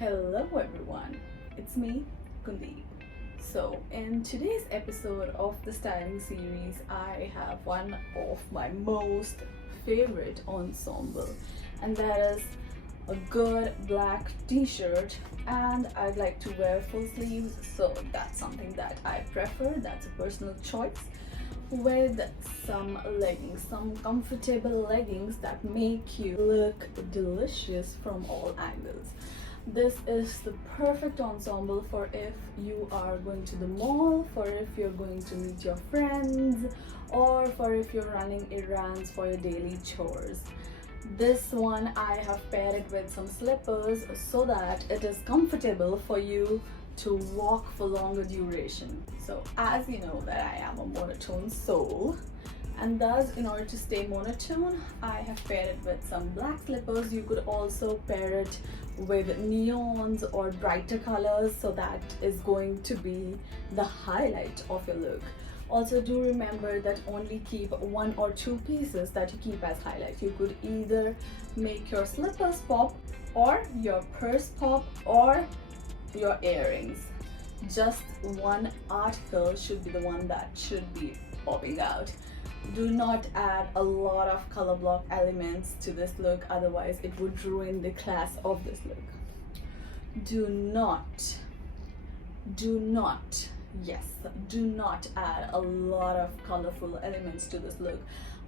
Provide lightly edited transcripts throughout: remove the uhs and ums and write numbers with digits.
Hello everyone, it's me, Gundeep. So in today's episode of the styling series, I have one of my most favorite ensemble, and that is a good black t-shirt, and I'd like to wear full sleeves, so that's something that I prefer. That's a personal choice, with some leggings, some comfortable leggings that make you look delicious from all angles. This is the perfect ensemble for if you are going to the mall, for if you're going to meet your friends, or for if you're running errands for your daily chores. This one I have paired it with some slippers so that it is comfortable for you to walk for longer duration. So as you know that I am a monotone soul, and thus in order to stay monotone, I have paired it with some black slippers. You could also pair it with neons or brighter colors, so that is going to be the highlight of your look. Also, do remember that only keep one or two pieces that you keep as highlight. You could either make your slippers pop, or your purse pop, or your earrings. Just one article should be the one that should be popping out. Do not add a lot of color block elements to this look, otherwise it would ruin the class of this look. Do not add a lot of colorful elements to this look,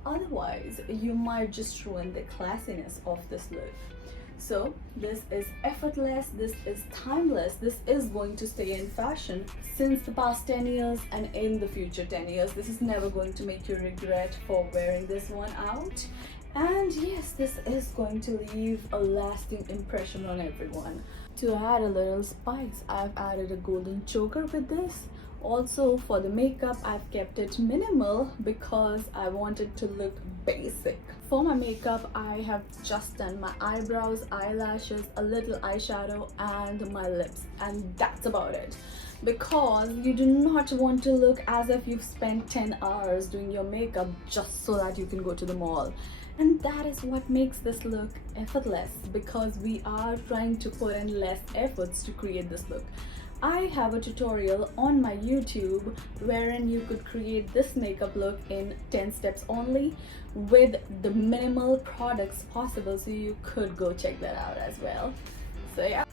otherwise you might just ruin the classiness of this look. So this is effortless, this is timeless, this is going to stay in fashion since the past 10 years and in the future 10 years. This is never going to make you regret for wearing this one out. And yes, this is going to leave a lasting impression on everyone. To add a little spice, I've added a golden choker with this. Also for the makeup, I've kept it minimal because I wanted to look basic. For my makeup, I have just done my eyebrows, eyelashes, a little eyeshadow, and my lips, and that's about it. Because you do not want to look as if you've spent 10 hours doing your makeup just so that you can go to the mall. And that is what makes this look effortless, because we are trying to put in less efforts to create this look. I have a tutorial on my YouTube wherein you could create this makeup look in 10 steps only with the minimal products possible, so you could go check that out as well. So yeah.